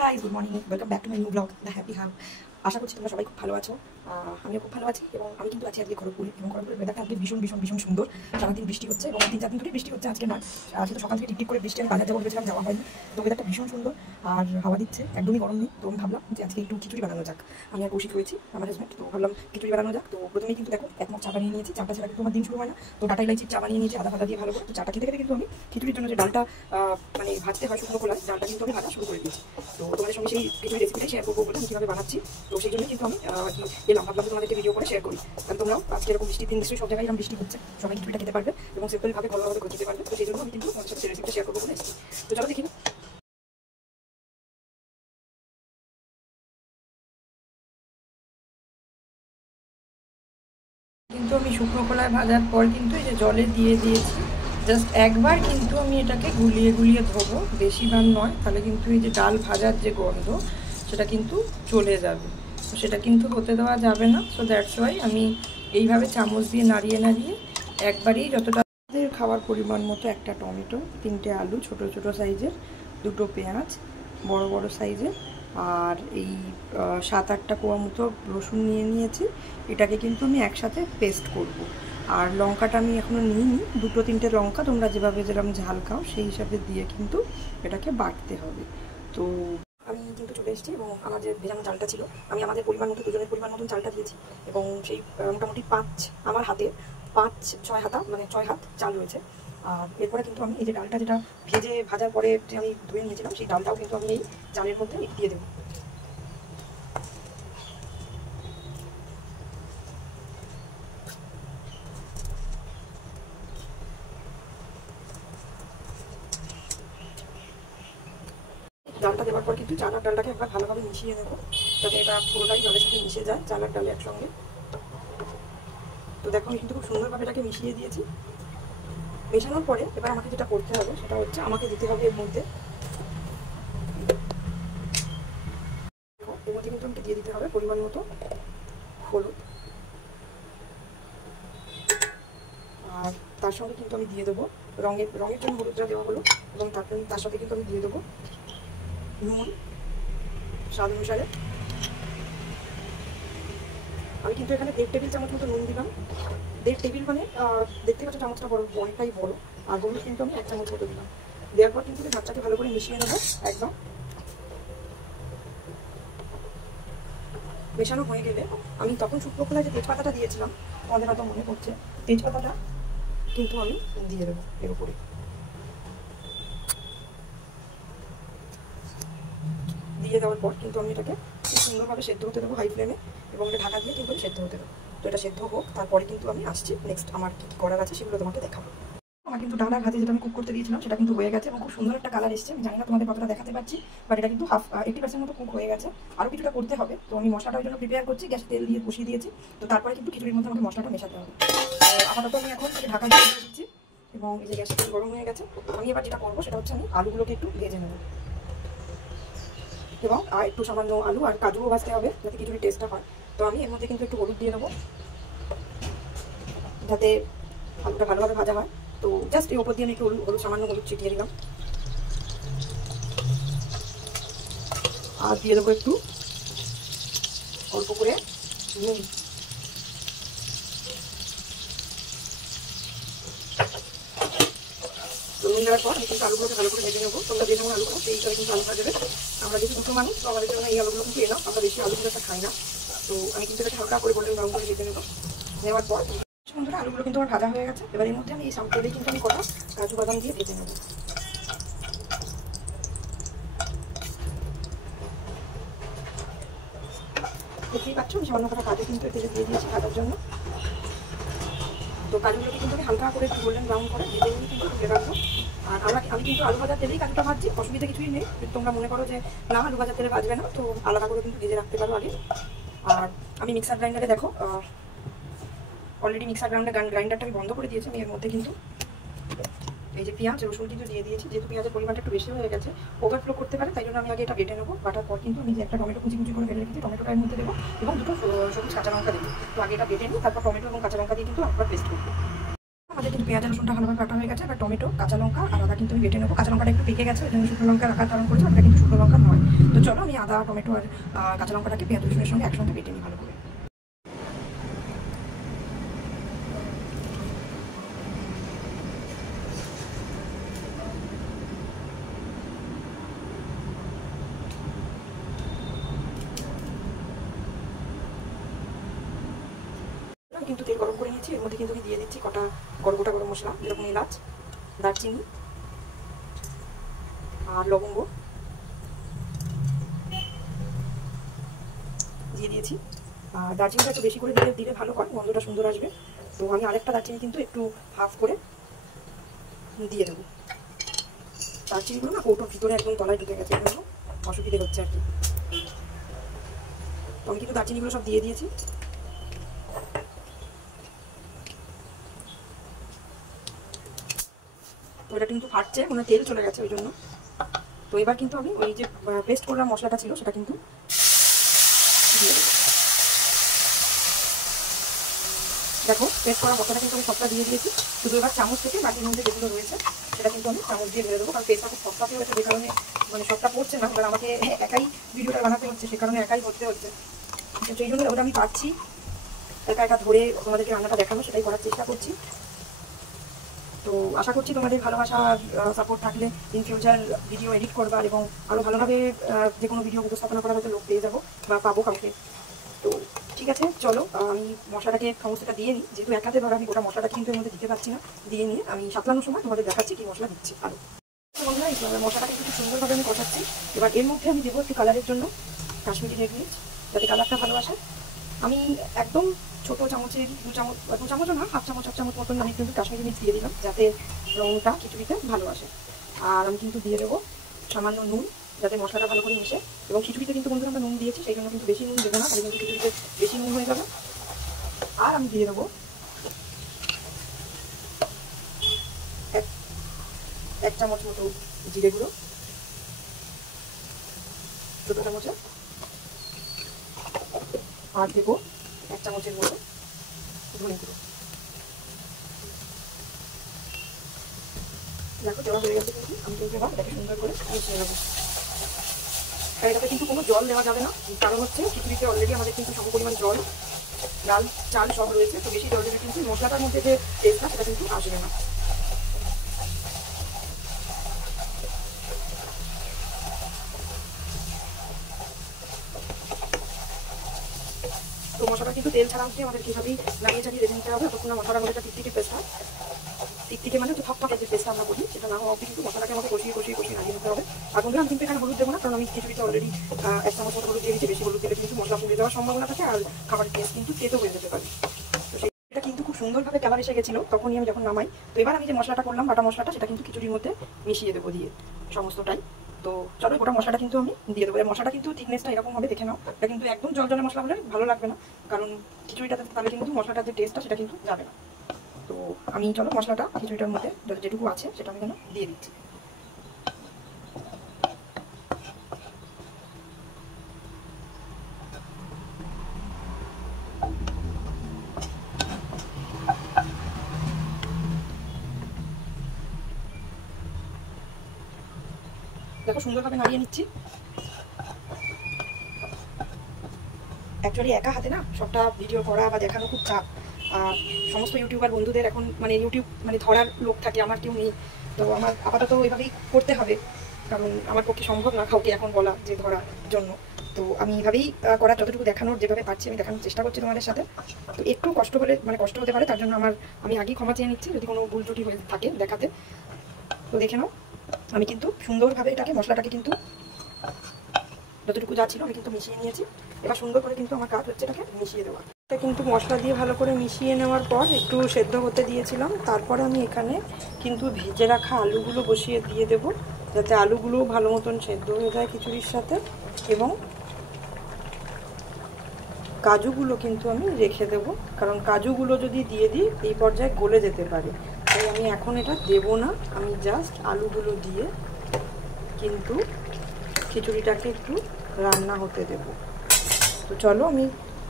guys, good morning. Welcome back to my new vlog, The Happy Hub. আশা করছি তোমরা সবাই খুব ভালো আছো। আমিও খুব ভালো আছি এবং আমি কিন্তু আছি আজকে খড়গপুরে এবং খড়গপুরের ওয়েদারটা আজকে ভীষণ ভীষণ ভীষণ সুন্দর। সারাদিন বৃষ্টি হচ্ছে এবং 3-4 দিন ধরে বৃষ্টি হচ্ছে, আজকে নয়। আজকে তো সকাল থেকে টিপটিপ করে বৃষ্টি, আমি বাজার যাবো ভেবেছিলাম, যাওয়া হয়নি। তো ওয়েদারটা ভীষণ সুন্দর আর হাওয়া দিচ্ছে, একদমই গরম নেই। তো আমি ভাবলাম যে আজকে একটু খিচুড়ি বানানো যাক। আমি আর কৌশিক হয়েছি আমার হাজব্যান্ড, তো ভাবলাম খিচুড়ি বানানো যাক। তো প্রথমেই কিন্তু দেখো এক মগ চা বানিয়ে নিয়েছি, চাটা ছাড়া কিন্তু আমার দিন শুরু হয় না। তো টাটা ইলাইচির চা বানিয়ে নিয়েছি আদা ফাদা দিয়ে ভালো করে। তো চাটা খেতে খেতে কিন্তু আমি খিচুড়ির জন্য যে ডালটা মানে ভাজতে হয় শুকনো খোলায়, ডালটা কিন্তু আমি ভাজা শুরু করে দিয়েছি। তো তোমাদের সঙ্গে সেই খিচুড়ি রেসিপিটাই শেয়ার করবো বলে আমি কীভাবে বানাচ্ছি। তো সেই জন্য কিন্তু আমি আর কি এলাম, ভাবলাম তোমাদেরকে ভিডিও করে শেয়ার করি। কারণ তোমরাও আজকে এরকম বৃষ্টির দিন নিশ্চয়ই সব জায়গায় এরকম বৃষ্টি হচ্ছে, সবাই খিচুড়িটা খেতে পারবে এবং সিম্পলভাবে ভালোভাবে খেতে পারবে। তো সেই জন্য আমি কিন্তু তোমাদের সাথে রেসিপিটা শেয়ার করবো বলে এসেছি। তো চলো দেখি। কিন্তু আমি শুকনো খোলায় ভাজার পর কিন্তু এই যে জলে দিয়ে দিয়েছি, জাস্ট একবার কিন্তু আমি এটাকে গুলিয়ে গুলিয়ে ধোবো, বেশিবার নয়, তাহলে কিন্তু এই যে ডাল ভাজার যে গন্ধ সেটা কিন্তু চলে যাবে। তো সেটা কিন্তু হতে দেওয়া যাবে না। সো দ্যাটস ওয়াই আমি এইভাবে চামচ দিয়ে নাড়িয়ে নাড়িয়ে একবারেই যতটা খাওয়ার পরিমাণ মতো একটা টমেটো, 3টে আলু ছোট ছোট সাইজের, 2টো পেঁয়াজ বড় বড় সাইজের, আর এই 7-8টা কোয়া মতো রসুন নিয়ে নিয়েছি। এটাকে কিন্তু আমি একসাথে পেস্ট করব। আর লঙ্কাটা আমি এখনও নিইনি, 2-3টে লঙ্কা তোমরা যেভাবে যেরকম ঝাল খাও সেই হিসাবে দিয়ে কিন্তু এটাকে বাটতে হবে। তো আমি কিন্তু চলে এসেছি এবং আমার যে ভেজানো চালটা ছিল, আমি আমাদের পরিমাণ মতো, দুজনের পরিমাণ মতন চালটা দিয়েছি এবং সেই মোটামুটি আমার হাতে 5-6 হাতা, মানে 6 হাত চাল রয়েছে। আর এরপরে কিন্তু আমি এই যে ডালটা, যেটা ভাজার পরে যে আমি ধুয়ে নিয়েছিলাম, সেই ডালটাও কিন্তু আমি এই চালের মধ্যে দিয়ে দেবো। ডালটা দেওয়ার পর কিন্তু চাল আর ডালটাকে একবার ভালোভাবে মিশিয়ে নেবো, যাতে এটা পুরোটাই ডালের সাথে মিশে যায়, চাল আর ডালে একসঙ্গে। তো দেখো আমি কিন্তু খুব সুন্দরভাবে এটাকে মিশিয়ে দিয়েছি। মেশানোর পরে এবার আমাকে যেটা করতে হবে সেটা হচ্ছে আমাকে দিতে হবে এর মধ্যে কিন্তু আমাকে দিয়ে দিতে হবে পরিমাণ মতো হলুদ, আর তার সঙ্গে কিন্তু আমি দিয়ে দেবো রঙের জন্য হলুদটা দেওয়া হলো, এবং তার সাথে কিন্তু আমি দিয়ে দেবো নুন স্বাদ অনুসারে। আমি কিন্তু এখানে 1.5 টেবিল চামচ মতো নুন দিলাম। 1.5 টেবিল মানে দেখতে পাচ্ছ চামচটা অনেকটাই বড়। আর হলুদ কিন্তু আমি 1 চামচ মতো দিলাম। দেওয়ার পর কিন্তু ভাতটাকে ভালো করে মিশিয়ে নেবো। একদম মেশানো হয়ে গেলে আমি তখন শুকনো খোলায় যে তেজপাতাটা দিয়েছিলাম, তোমাদের হয়তো মনে পড়ছে, তেজপাতাটা কিন্তু আমি দিয়ে দেবো এর উপরে। দিয়ে দেওয়ার পর কিন্তু আমি এটাকে খুব সুন্দরভাবে সেদ্ধ হতে দেবো হাই ফ্লেমে, এবং এটা ঢাকা দিয়ে কিন্তু সেদ্ধ হতে দেবো। তো এটা সেদ্ধ হোক, তারপরে কিন্তু আমি আসছি নেক্সট আমার কী কী করার আছে সেগুলো তোমাকে দেখাবো। আমার কিন্তু ডাল আর ভাজি যেটা আমি কুক করতে দিয়েছিলাম সেটা কিন্তু হয়ে গেছে এবং খুব সুন্দর একটা কালার এসেছে। আমি জানি না তোমাদের কতটা দেখাতে পারছি, বাট এটা কিন্তু 80% মতো কুক হয়ে গেছে। আরও কিছুটা করতে হবে। তো আমি মশলাটা ওই জন্য প্রিপেয়ার করছি, গ্যাসে তেল দিয়ে বসিয়ে দিয়েছি। তো তারপরে কিন্তু খিচুড়ির মধ্যে আমাকে মশলাটা মেশাতে হবে। আপাতত আমি এখন ঢাকা দিয়ে দিচ্ছি এবং এই যে গ্যাসের তেল গরম হয়ে গেছে। আমি এবার যেটা করবো সেটা হচ্ছে আমি আলুগুলোকে একটু ভেজে নেবো, এবং আর একটু সামান্য আলু আর কাজুও ভাজতে হবে যাতে খিচুড়ির টেস্টটা হয়। তো আমি এর মধ্যে কিন্তু একটু হলুদ দিয়ে দেবো যাতে আলুটা ভালোভাবে ভাজা হয়। তো জাস্ট এই ওপর দিয়ে আমি একটু সামান্য হলুদ ছিটিয়ে দিলাম, আর দিয়ে দেবো একটু অল্প করে নুন। নুন দেওয়ার পর আমি কিন্তু আলুগুলোকে ভালো করে ভেজে নেবো। তোমরা যে যেমন আলু খাও সেই হিসাবে কিন্তু আলু ভাজবে। আমরা যেহেতু দুটো মানুষ, তো আমাদের জন্য এই আলুগুলো কিন্তু এলাম, আমরা বেশি আলু কিন্তু খাই না। তো আমি কিন্তু এটাকে হালকা করে গোল্ডেন ব্রাউন করে ভেজে নেবো। নেওয়ার পর বন্ধুরা আলুগুলো কিন্তু আমার ভাজা হয়ে গেছে। এবার এর মধ্যে আমি এই তেলেই কিন্তু আমি কটা কাজু বাদাম দিয়ে ভেজে নেবো। দেখতেই পাচ্ছ আমি সামান্য কটা কাজু কিন্তু তেলে দিয়ে দিয়েছি ভাজার জন্য। তো কাজুগুলোকে কিন্তু আমি হালকা করে একটু গোল্ডেন ব্রাউন করে ভেজে নিয়ে কিন্তু তুলে রাখবো। আর আমি কিন্তু আলু ভাজার তেলেই কাজুটা ভাজছি, অসুবিধা কিছুই নেই। যদি তোমরা মনে করো যে না আলু ভাজার তেলে ভাজবে না, তো আলাদা করে কিন্তু ভেজে রাখতে পারো আগে। আর আমি মিক্সার গ্রাইন্ডারে দেখো অলরেডি মিক্সার গ্রাইন্ডারটা আমি বন্ধ করে দিয়েছি। আমি এর মধ্যে কিন্তু এই যে পেঁয়াজ রসুন কিন্তু দিয়ে দিয়েছি। যেহেতু পেঁয়াজের পরিমাণটা একটু বেশি হয়ে গেছে, ওভারফ্লো করতে পারে, তাই জন্য আমি আগে এটা বেটে নেবো। বাটার পর কিন্তু আমি যে একটা টমেটো কুচি করে বেটে রেখেছি, টমেটোটা এর মধ্যে দেবো এবং 2টো সবুজ কাঁচা লঙ্কা দেবো। তো আগে এটা বেটে নিই, তারপর টমেটো এবং কাঁচা লঙ্কা দিয়ে কিন্তু একবার পেস্ট করবো। আমাদের কিন্তু পেঁয়াজ রসুনটা ভালোভাবে কাটা হয়ে গেছে। এবার টমেটো, কাঁচা লঙ্কা আর আদা কিন্তু আমি বেটে নেবো। কাঁচা লঙ্কাটা একটু পেকে গেছে, ওই জন্য শুকনো লঙ্কা রাখার ধারণ করেছে, ওটা কিন্তু শুকনো লঙ্কা নয়। তো চলো আমি আদা, টমেটো আর কাঁচা লঙ্কাটাকে পেঁয়াজ রসুনের সঙ্গে একসঙ্গে বেটে নিই ভালো করে। কিন্তু তেল গরম করে নিয়েছি, এর মধ্যে কিন্তু আমি দিয়ে দিচ্ছি কটা গোটা গরম মশলা, যেরকম এলাচ, দারচিনি আর লবঙ্গ দিয়ে দিয়েছি। আর দারচিনিটা একটু বেশি করে দিলে ভালো হয়, গন্ধটা সুন্দর আসবে। তো আমি আরেকটা দারচিনি কিন্তু একটু হাফ করে দিয়ে দেবো। দারচিনিগুলো না কৌটোর ভিতরে একদম তলায় ঢুকে গেছে, এই জন্য অসুবিধে হচ্ছে আর কি। তো আমি কিন্তু দারচিনিগুলো সব দিয়ে দিয়েছি। তো এটা কিন্তু ফাটছে, মানে তেল চলে গেছে ওই জন্য। তো এবার কিন্তু আমি ওই যে পেস্ট করা মশলাটা ছিল সেটা কিন্তু দিয়ে দেবো। দেখো পেস্ট করা মশলাটা কিন্তু আমি সবটা দিয়ে দিয়েছি। শুধু এবার চামচ থেকে বাটির মধ্যে যেগুলো রয়েছে সেটা কিন্তু আমি চামচ দিয়ে ঢেলে দেবো, কারণ পেস্টটা খুব সস্তাতে হয়েছে, যে কারণে মানে সবটা পড়ছে না। এবার আমাকে একাই ভিডিওটা বানাতে হচ্ছে, সে কারণে একাই করতে হচ্ছে। সেই জন্য ওটা আমি পাচ্ছি একা একা ধরে তোমাদেরকে রান্নাটা দেখাবো, সেটাই করার চেষ্টা করছি। তো আশা করছি তোমাদের ভালোবাসা সাপোর্ট থাকলে ইন ফিউচার ভিডিও এডিট করবার এবং আরও ভালোভাবে যে কোনো ভিডিও উপস্থাপনা করার হয়তো লোক পেয়ে যাবো বা পাবো কাউকে। তো ঠিক আছে, চলো আমি মশলাটাকে সমস্তটা দিয়ে নিই। যেহেতু এক হাতে ধরা, আমি গোটা মশলাটা কিন্তু এর মধ্যে দিতে পারছি না, দিয়ে নিয়ে আমি সাতলানোর সময় তোমাদের দেখাচ্ছি কি মশলা দিচ্ছি। আরও বন্ধুরা এই মশলাটাকে কিন্তু সুন্দরভাবে আমি কষাচ্ছি। এবার এর মধ্যে আমি দেবো একটু কালারের জন্য কাশ্মীরি রেড মির্চ, যাতে কালারটা ভালো আসে। আমি একদম ছোটো চামচের দু চামচও না, হাফ চামচ মতন আমি কিন্তু কাশ্মীরি মির্চ দিয়ে দিলাম, যাতে রঙটা খিচুড়িতে ভালো আসে। আর আমি কিন্তু দিয়ে দেবো সামান্য নুন, যাতে মশলাটা ভালো করে মিশে। এবং খিচুড়িতে কিন্তু বন্ধুরা আমরা নুন দিয়েছি, সেই জন্য কিন্তু বেশি নুন দেবো না, তাহলে কিন্তু খিচুড়িতে বেশি নুন হয়ে যাবে। আর আমি দিয়ে দেবো এক চামচ মতো জিরে গুঁড়ো, ছোটো চামচে। আর দেবো এক চামচের মতো ধনে গুঁড়ো। দেখো দেওয়া হয়ে গেছে, কিন্তু আমি কিন্তু এবার এটাকে সুন্দর করে মিশিয়ে নেবো। আর এটাতে কিন্তু কোনো জল দেওয়া যাবে না, কারণ হচ্ছে খিচুড়িতে অলরেডি আমাদের কিন্তু সম পরিমাণ জল, ডাল, চাল সব রয়েছে। তো বেশি জল দিলে কিন্তু মশলাটার মধ্যে যে টেস্টটা সেটা কিন্তু আসবে না। তো মশলাটা কিন্তু তেল ছাড়া হচ্ছে আমাদের কীভাবেই নামিয়ে চালিয়ে রেখে নিতে হবে, ততক্ষণ না মশলার মধ্যে একটা টিকটিকি পেস্ট হয়। টিকটিকি মানে তো থকথকে যে পেস্টটা আমরা বলি, সেটা না হওয়া অবধি কিন্তু মশলাটাকে আমাকে কষিয়ে নামিয়ে নিতে হবে। আর বন্ধুরা আমি কিন্তু এখানে হলুদ দেবো না, কারণ আমি খিচুড়িতে অলরেডি এক চামচ মতো হলুদ দিয়ে দিচ্ছি। বেশি হলুদ দিলে কিন্তু মশলা পুড়ে যাওয়ার সম্ভাবনা থাকে, আর খাবারের টেস্ট কিন্তু তেতো হয়ে যেতে পারে। তো সেটা কিন্তু খুব সুন্দরভাবে কালার এসে গেছিলো তখনই আমি যখন নামাই। তো এবার আমি যে মশলাটা করলাম, বাটা মশলাটা, সেটা কিন্তু খিচুড়ির মধ্যে মিশিয়ে দেবো দিয়ে সমস্তটাই। তো চলো গোটা মশলাটা কিন্তু আমি দিয়ে দেবো। মশলাটা কিন্তু থিকনেসটা এরকম হবে, দেখে নাও। এটা কিন্তু একদম জল মশলা হলে ভালো লাগবে না, কারণ খিচুড়িটাতে তাহলে কিন্তু মশলাটার যে টেস্টটা সেটা কিন্তু যাবে না। তো আমি চলো মশলাটা খিচুড়িটার মধ্যে যেটুকু আছে সেটা আমি যেন দিয়ে দিচ্ছি। দেখো সুন্দরভাবে নাড়িয়ে নিচ্ছি। অ্যাকচুয়ালি একা হাতে না সবটা ভিডিও করা বা দেখানো খুব চাপ। আর সমস্ত ইউটিউবার বন্ধুদের এখন মানে ইউটিউব মানে ধরার লোক থাকে, আমার কেউ নেই। তো আমার আপাতত ওইভাবেই করতে হবে, কারণ আমার পক্ষে সম্ভব না কাউকে এখন বলা যে ধরার জন্য। তো আমি এইভাবেই করার যতটুকু দেখানোর যেভাবে পারছি আমি দেখানোর চেষ্টা করছি তোমাদের সাথে। তো একটু কষ্ট হতে পারে, তার জন্য আমি আগেই ক্ষমা চেয়ে নিচ্ছি যদি কোনো ভুল ত্রুটি হয়ে থাকে দেখাতে। তো দেখে নাও আমি কিন্তু সুন্দরভাবে মশলাটাকে কিন্তু যতটুকু যা ছিল আমি কিন্তু মিশিয়ে নিয়েছি। এবার সুন্দর করে কিন্তু আমার কাজ হচ্ছে এটাকে মিশিয়ে দেওয়া। এটা কিন্তু মশলা দিয়ে ভালো করে মিশিয়ে নেওয়ার পর একটু সেদ্ধ হতে দিয়েছিলাম। তারপরে আমি এখানে কিন্তু ভেজে রাখা আলুগুলো বসিয়ে দিয়ে দেবো, যাতে আলুগুলো ভালো মতন সেদ্ধ হয়ে যায় খিচুড়ির সাথে। এবং কাজুগুলো কিন্তু আমি রেখে দেবো, কারণ কাজুগুলো যদি দিয়ে দিই এই পর্যায়ে গলে যেতে পারে। তাই আমি এখন এটা দেবো না, আমি জাস্ট আলুগুলো দিয়ে কিন্তু খিচুড়িটাকে একটু রান্না হতে দেব। তো চলো আমি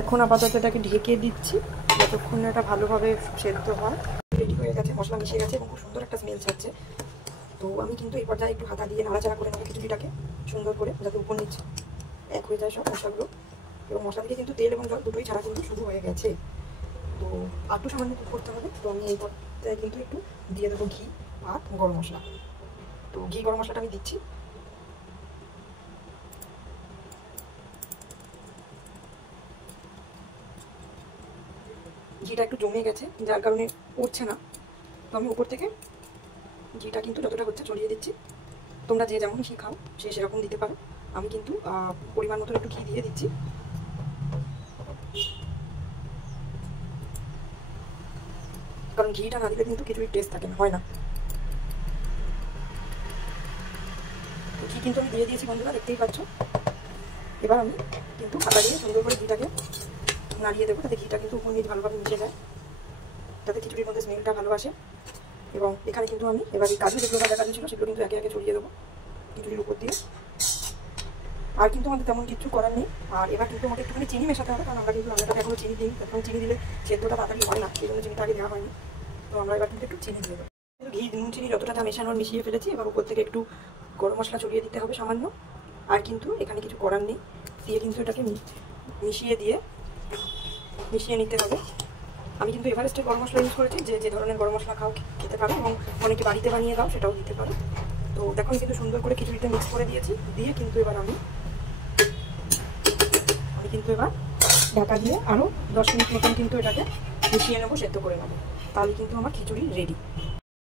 এখন আপাতত এটাকে ঢেকে দিচ্ছি যতক্ষণ এটা ভালোভাবে সেদ্ধ হয়। রেডি হয়ে গেছে, মশলা মিশে গেছে এবং খুব সুন্দর একটা স্মেল ছাড়ছে। তো আমি কিন্তু এই পর্যায়ে একটু হাতা দিয়ে নাড়াচাড়া করে নেবো খিচুড়িটাকে সুন্দর করে, যাতে উপর নিচে এক হয়ে যায় সব মশলাগুলো। এবং মশলা থেকে কিন্তু তেল এবং জল দুটোই ছাড়া কিন্তু শুরু হয়ে গেছে। তো একটু সামান্য কুক করতে হবে। তো আমি এই পর্যায়ে কিন্তু একটু দিয়ে দেবো ঘি আর গরম মশলা। তো ঘি গরম মশলাটা আমি দিচ্ছি। ঘিটা একটু জমে গেছে যার কারণে উঠছে না, তো আমি উপর থেকে ঘিটা কিন্তু যতটা হচ্ছে ছড়িয়ে দিচ্ছি। তোমরা যে যেমন ঘি খাও সে সেরকম দিতে পারো। আমি কিন্তু পরিমাণ মতো একটু ঘি দিয়ে দিচ্ছি। কারণ ঘিটা না দিলে কিন্তু খিচুড়ির টেস্ট থাকে না, হয় না। ঘি কিন্তু আমি দিয়ে দিয়েছি বন্ধুরা, দেখতেই পাচ্ছ। এবার আমি কিন্তু হাতা দিয়ে সুন্দর করে ঘিটাকে নাড়িয়ে দেবো, তাতে ঘিটা কিন্তু উপর নিচে ভালোভাবে মিশে যায়, যাতে খিচুড়ির মধ্যে স্মেলটা ভালো আসে। এবং এখানে কিন্তু আমি এবার এই কাজু যেগুলো ভাজা কাজু ছিল সেগুলো কিন্তু একে একে ছড়িয়ে দেবো খিচুড়ির উপর দিয়ে। আর কিন্তু আমাদের তেমন কিছু করার নেই। আর এবার কিন্তু আমাকে একটুখানি চিনি মেশাতে হবে, কারণ আমরা কিন্তু রান্নাটাকে এখনো চিনি দিই। এখন চিনি দিলে সেদ্ধটা তাড়াতাড়ি হয় না, সেই জন্য চিনিটা আগে দেওয়া হয়নি। তো আমরা এবার কিন্তু একটু চিনি দিয়ে দেবো। ঘি নুন চিনি যতটা তা মেশানোর মিশিয়ে ফেলেছি। এবার উপর থেকে একটু গরম মশলা ছড়িয়ে দিতে হবে সামান্য। আর কিন্তু এখানে কিছু করার নেই, দিয়ে কিন্তু এটাকে মিশিয়ে নিতে হবে। আমি কিন্তু এভারেস্টের গরম মশলা ইউজ করেছি, যে যে ধরনের গরম মশলা খাও খেতে পারো, এবং অনেকে বাড়িতে বানিয়ে দাও সেটাও দিতে পারো। তো দেখো আমি কিন্তু সুন্দর করে খিচুড়িতে মিক্স করে দিয়েছি। দিয়ে কিন্তু এবার আমি কিন্তু এবার ঢাকা দিয়ে আরও 10 মিনিট মতন কিন্তু এটাকে মিশিয়ে নেবো, সেদ্ধ করে নেবো। তাহলে কিন্তু আমার খিচুড়ি রেডি।